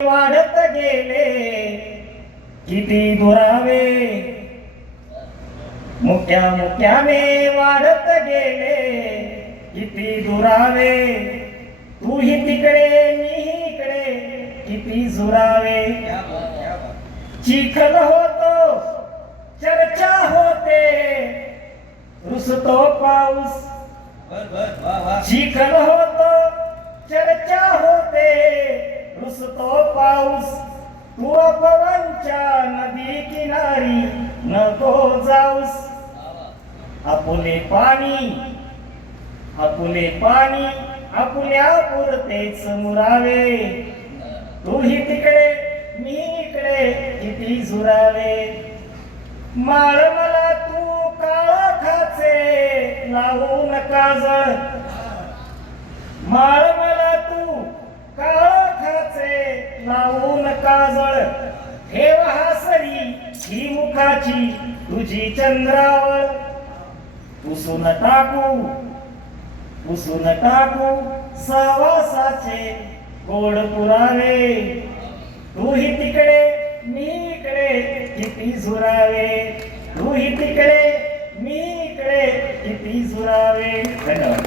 वाढत गेले किती दुरावे, मुक्या मुक्याने वाढत गेले किती दुरावे, तूही तिकडे मीही इकडे किती झुरावे. चिखल होतो चर्चा होते रुसतो पाऊस, चिखल होतो चर्चा होते रुसतो पाऊस. तू अपवनच्या नदी किनारी नको जाऊस. आपुले पाणी आपुल्या पुरतेच मुरावे, तूही तिकडे मी इकडे किती झुरावे. माळ मला तू काळखाचे लावू नका जळ, माळ मला तू काळखाचे लावू नका जळ. ठेव हासरी ही मुखाची तुझी चंद्रावर, पुसून टाकू सावासाचे गोड पुरावे. तूही तिकडे मी इकडे किती झुरावे, तूही तिकडे मी इकडे किती झुरावे. धन्यवाद.